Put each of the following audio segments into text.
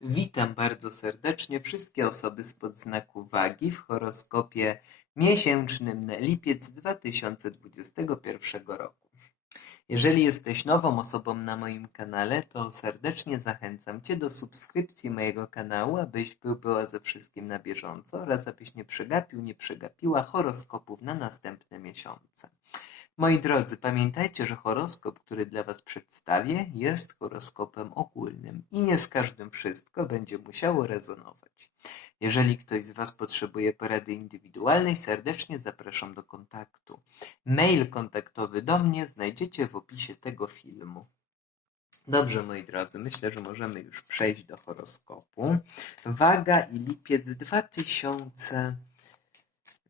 Witam bardzo serdecznie wszystkie osoby spod znaku wagi w horoskopie miesięcznym na lipiec 2021 roku. Jeżeli jesteś nową osobą na moim kanale, to serdecznie zachęcam Cię do subskrypcji mojego kanału, abyś był była ze wszystkim na bieżąco oraz abyś nie przegapił, nie przegapiła horoskopów na następne miesiące. Moi drodzy, pamiętajcie, że horoskop, który dla Was przedstawię, jest horoskopem ogólnym i nie z każdym wszystko będzie musiało rezonować. Jeżeli ktoś z Was potrzebuje porady indywidualnej, serdecznie zapraszam do kontaktu. Mail kontaktowy do mnie znajdziecie w opisie tego filmu. Dobrze, moi drodzy, myślę, że możemy już przejść do horoskopu. Waga i lipiec 2000.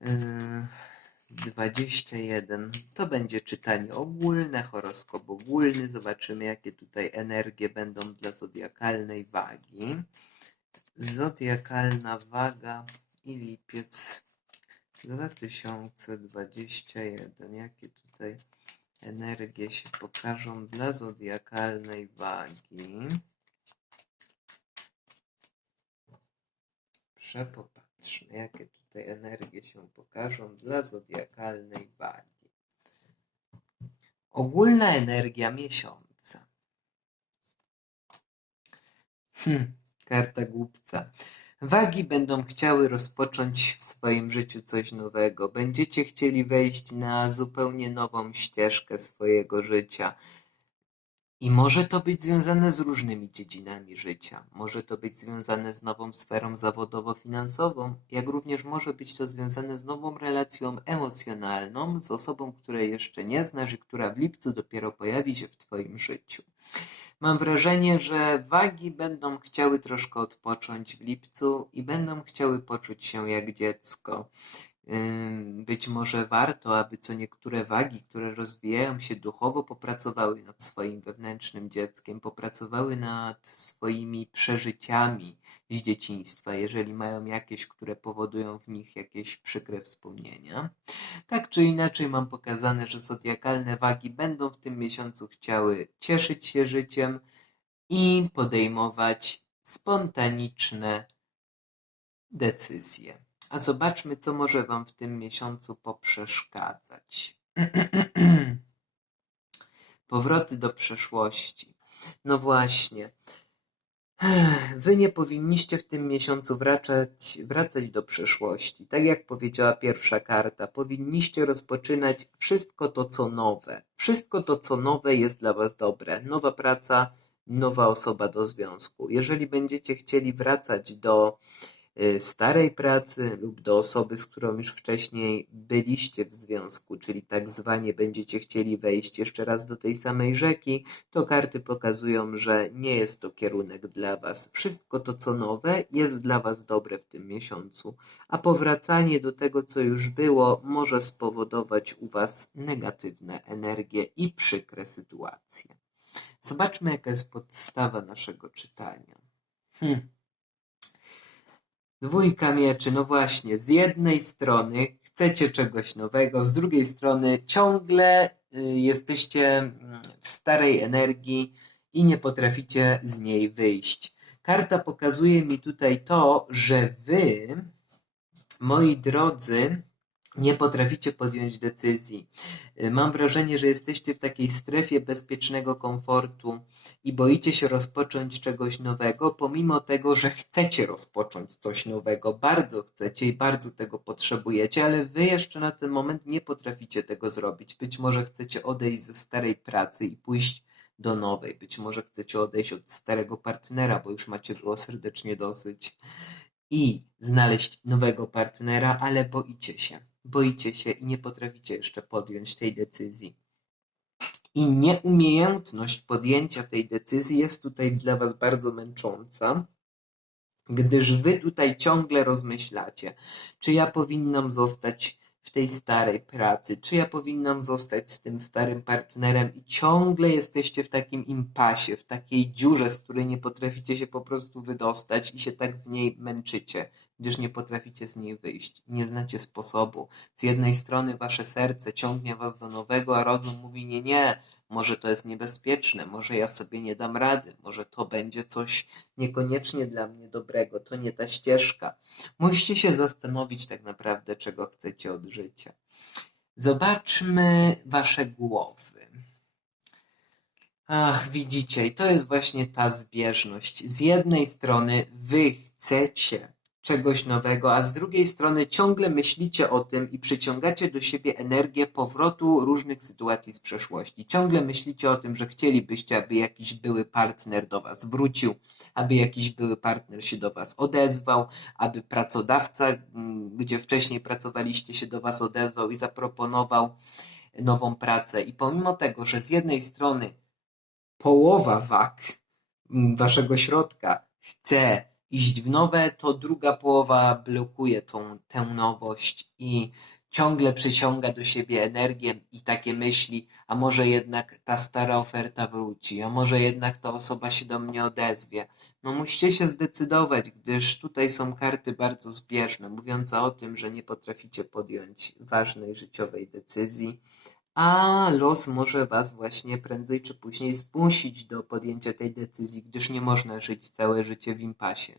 Yy... 21. To będzie czytanie ogólne, horoskop ogólny. Zobaczymy, jakie tutaj energie będą dla zodiakalnej wagi. Zodiakalna waga i lipiec 2021. Jakie tutaj energie się pokażą dla zodiakalnej wagi? Przepopatrzmy, jakie tutaj energie się pokażą dla zodiakalnej wagi. Ogólna energia miesiąca. Hm, karta głupca. Wagi będą chciały rozpocząć w swoim życiu coś nowego. Będziecie chcieli wejść na zupełnie nową ścieżkę swojego życia. I może to być związane z różnymi dziedzinami życia. Może to być związane z nową sferą zawodowo-finansową, jak również może być to związane z nową relacją emocjonalną z osobą, której jeszcze nie znasz i która w lipcu dopiero pojawi się w Twoim życiu. Mam wrażenie, że wagi będą chciały troszkę odpocząć w lipcu i będą chciały poczuć się jak dziecko. Być może warto, aby co niektóre wagi, które rozwijają się duchowo, popracowały nad swoim wewnętrznym dzieckiem, popracowały nad swoimi przeżyciami z dzieciństwa, jeżeli mają jakieś, które powodują w nich jakieś przykre wspomnienia. Tak czy inaczej, mam pokazane, że zodiakalne wagi będą w tym miesiącu chciały cieszyć się życiem i podejmować spontaniczne decyzje. A zobaczmy, co może Wam w tym miesiącu poprzeszkadzać. Powroty do przeszłości. No właśnie. Wy nie powinniście w tym miesiącu wracać, wracać do przeszłości. Tak jak powiedziała pierwsza karta, powinniście rozpoczynać wszystko to, co nowe. Wszystko to, co nowe jest dla Was dobre. Nowa praca, nowa osoba do związku. Jeżeli będziecie chcieli wracać do starej pracy lub do osoby, z którą już wcześniej byliście w związku, czyli tak zwanie będziecie chcieli wejść jeszcze raz do tej samej rzeki, to karty pokazują, że nie jest to kierunek dla Was. Wszystko to, co nowe, jest dla Was dobre w tym miesiącu, a powracanie do tego, co już było, może spowodować u Was negatywne energie i przykre sytuacje. Zobaczmy, jaka jest podstawa naszego czytania. Hmm. Dwójka mieczy, no właśnie, z jednej strony chcecie czegoś nowego, z drugiej strony ciągle y, jesteście mm, w starej energii i nie potraficie z niej wyjść. Karta pokazuje mi tutaj to, że wy, moi drodzy, nie potraficie podjąć decyzji. Y, mam wrażenie, że jesteście w takiej strefie bezpiecznego komfortu i boicie się rozpocząć czegoś nowego, pomimo tego, że chcecie rozpocząć coś nowego, bardzo chcecie i bardzo tego potrzebujecie, ale wy jeszcze na ten moment nie potraficie tego zrobić. Być może chcecie odejść ze starej pracy i pójść do nowej. Być może chcecie odejść od starego partnera, bo już macie go serdecznie dosyć i znaleźć nowego partnera, ale boicie się boicie się i nie potraficie jeszcze podjąć tej decyzji. I nieumiejętność podjęcia tej decyzji jest tutaj dla Was bardzo męcząca, gdyż Wy tutaj ciągle rozmyślacie, czy ja powinnam zostać w tej starej pracy, czy ja powinnam zostać z tym starym partnerem i ciągle jesteście w takim impasie, w takiej dziurze, z której nie potraficie się po prostu wydostać i się tak w niej męczycie, gdyż nie potraficie z niej wyjść, nie znacie sposobu. Z jednej strony wasze serce ciągnie was do nowego, a rozum mówi nie, nie, może to jest niebezpieczne, może ja sobie nie dam rady, może to będzie coś niekoniecznie dla mnie dobrego, to nie ta ścieżka. Musicie się zastanowić tak naprawdę, czego chcecie od życia. Zobaczmy wasze głowy. Ach, widzicie, i to jest właśnie ta zbieżność. Z jednej strony wy chcecie czegoś nowego, a z drugiej strony ciągle myślicie o tym i przyciągacie do siebie energię powrotu różnych sytuacji z przeszłości. Ciągle myślicie o tym, że chcielibyście, aby jakiś były partner do was wrócił, aby jakiś były partner się do was odezwał, aby pracodawca, mm, gdzie wcześniej pracowaliście, się do was odezwał i zaproponował nową pracę. I pomimo tego, że z jednej strony połowa wag mm, waszego środka chce iść w nowe, to druga połowa blokuje tą, tę nowość i ciągle przyciąga do siebie energię i takie myśli, a może jednak ta stara oferta wróci, a może jednak ta osoba się do mnie odezwie. No musicie się zdecydować, gdyż tutaj są karty bardzo zbieżne, mówiące o tym, że nie potraficie podjąć ważnej życiowej decyzji, a los może was właśnie prędzej czy później zmusić do podjęcia tej decyzji, gdyż nie można żyć całe życie w impasie.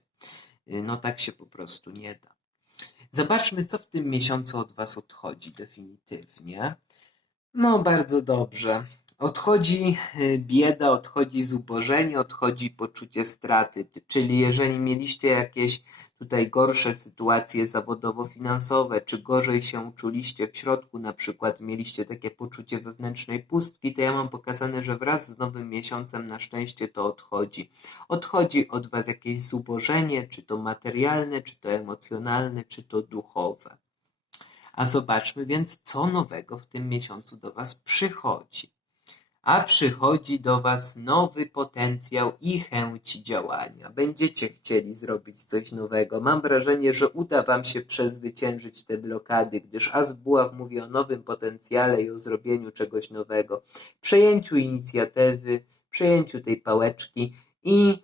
Y, No tak się po prostu nie da. Zobaczmy, co w tym miesiącu od was odchodzi definitywnie. No bardzo dobrze. Odchodzi y, bieda, odchodzi zubożenie, odchodzi poczucie straty. Ty- Czyli jeżeli mieliście jakieś tutaj gorsze sytuacje zawodowo-finansowe, czy gorzej się czuliście w środku, na przykład mieliście takie poczucie wewnętrznej pustki, to ja mam pokazane, że wraz z nowym miesiącem na szczęście to odchodzi. Odchodzi od was jakieś zubożenie, czy to materialne, czy to emocjonalne, czy to duchowe. A zobaczmy więc, co nowego w tym miesiącu do Was przychodzi. A przychodzi do Was nowy potencjał i chęć działania. Będziecie chcieli zrobić coś nowego. Mam wrażenie, że uda Wam się przezwyciężyć te blokady, gdyż As Buław mówi o nowym potencjale i o zrobieniu czegoś nowego, przejęciu inicjatywy, przejęciu tej pałeczki i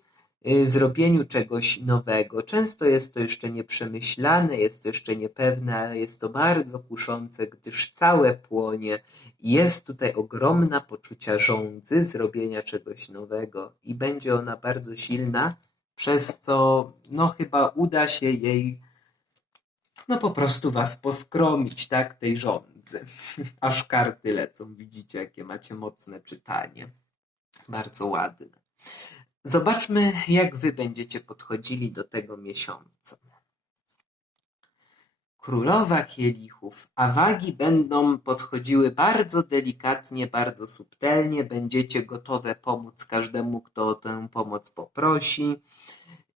zrobieniu czegoś nowego. Często jest to jeszcze nieprzemyślane, jest to jeszcze niepewne, ale jest to bardzo kuszące, gdyż całe płonie jest tutaj ogromna poczucia żądzy zrobienia czegoś nowego i będzie ona bardzo silna, przez co no chyba uda się jej no po prostu was poskromić, tak, tej żądzy. Aż karty lecą, widzicie jakie macie mocne czytanie. Bardzo ładne. Zobaczmy, jak wy będziecie podchodzili do tego miesiąca. Królowa kielichów, a wagi będą podchodziły bardzo delikatnie, bardzo subtelnie. Będziecie gotowe pomóc każdemu, kto o tę pomoc poprosi.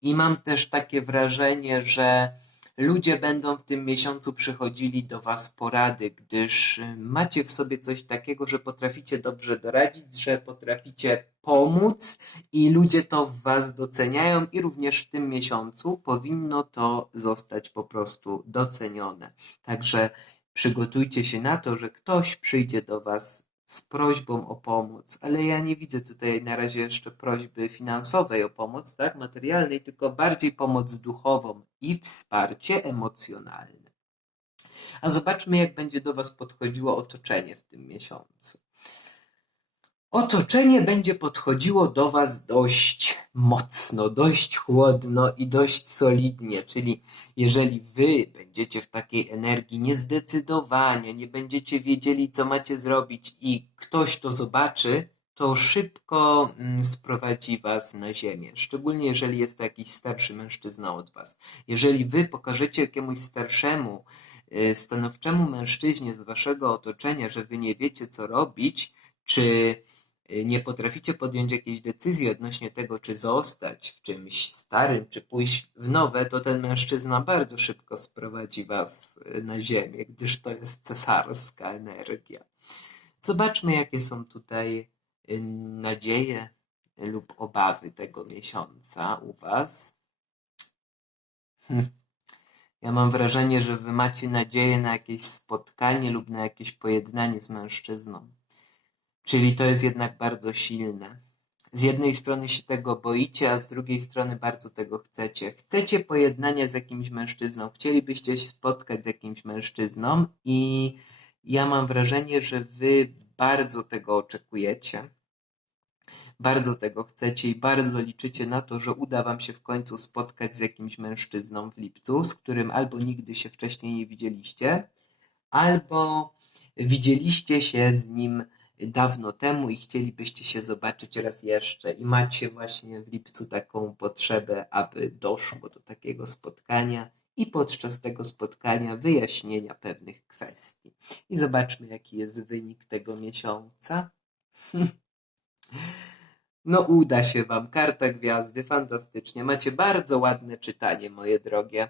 I mam też takie wrażenie, że ludzie będą w tym miesiącu przychodzili do Was porady, gdyż y, macie w sobie coś takiego, że potraficie dobrze doradzić, że potraficie pomóc i ludzie to w Was doceniają i również w tym miesiącu powinno to zostać po prostu docenione. Także przygotujcie się na to, że ktoś przyjdzie do Was z prośbą o pomoc, ale ja nie widzę tutaj na razie jeszcze prośby finansowej o pomoc, tak, materialnej, tylko bardziej pomoc duchową i wsparcie emocjonalne. A zobaczmy, jak będzie do Was podchodziło otoczenie w tym miesiącu. Otoczenie będzie podchodziło do Was dość mocno, dość chłodno i dość solidnie, czyli jeżeli Wy będziecie w takiej energii niezdecydowania, nie będziecie wiedzieli, co macie zrobić i ktoś to zobaczy, to szybko mm, sprowadzi Was na ziemię. Szczególnie jeżeli jest to jakiś starszy mężczyzna od Was. Jeżeli Wy pokażecie jakiemuś starszemu, y, stanowczemu mężczyźnie z Waszego otoczenia, że Wy nie wiecie, co robić, czy nie potraficie podjąć jakiejś decyzji odnośnie tego, czy zostać w czymś starym, czy pójść w nowe, to ten mężczyzna bardzo szybko sprowadzi was y, na ziemię, gdyż to jest cesarska energia. Zobaczmy, jakie są tutaj y, nadzieje lub obawy tego miesiąca u was. Hm. Ja mam wrażenie, że wy macie nadzieję na jakieś spotkanie lub na jakieś pojednanie z mężczyzną. Czyli to jest jednak bardzo silne. Z jednej strony się tego boicie, a z drugiej strony bardzo tego chcecie. Chcecie pojednania z jakimś mężczyzną, chcielibyście się spotkać z jakimś mężczyzną i ja mam wrażenie, że wy bardzo tego oczekujecie. Bardzo tego chcecie i bardzo liczycie na to, że uda Wam się w końcu spotkać z jakimś mężczyzną w lipcu, z którym albo nigdy się wcześniej nie widzieliście, albo widzieliście się z nim dawno temu i chcielibyście się zobaczyć raz jeszcze i macie właśnie w lipcu taką potrzebę, aby doszło do takiego spotkania i podczas tego spotkania wyjaśnienia pewnych kwestii. I zobaczmy, jaki jest wynik tego miesiąca. No uda się Wam, karta gwiazdy, fantastycznie. Macie bardzo ładne czytanie, moje drogie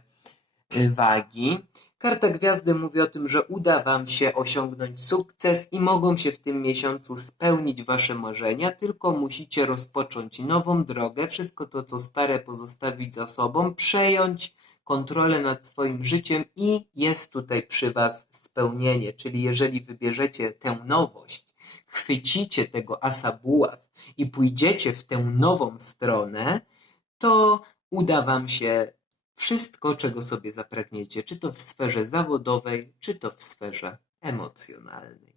y, wagi. Karta gwiazdy mówi o tym, że uda Wam się osiągnąć sukces i mogą się w tym miesiącu spełnić Wasze marzenia, tylko musicie rozpocząć nową drogę, wszystko to, co stare, pozostawić za sobą, przejąć kontrolę nad swoim życiem i jest tutaj przy Was spełnienie. Czyli jeżeli wybierzecie tę nowość, chwycicie tego asa buław i pójdziecie w tę nową stronę, to uda Wam się wszystko, czego sobie zapragniecie, czy to w sferze zawodowej, czy to w sferze emocjonalnej.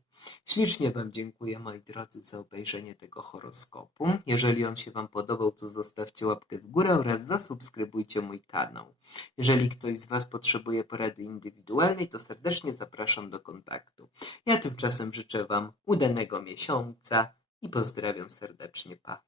Ślicznie Wam dziękuję, moi drodzy, za obejrzenie tego horoskopu. Jeżeli on się Wam podobał, to zostawcie łapkę w górę oraz zasubskrybujcie mój kanał. Jeżeli ktoś z Was potrzebuje porady indywidualnej, to serdecznie zapraszam do kontaktu. Ja tymczasem życzę Wam udanego miesiąca i pozdrawiam serdecznie. Pa.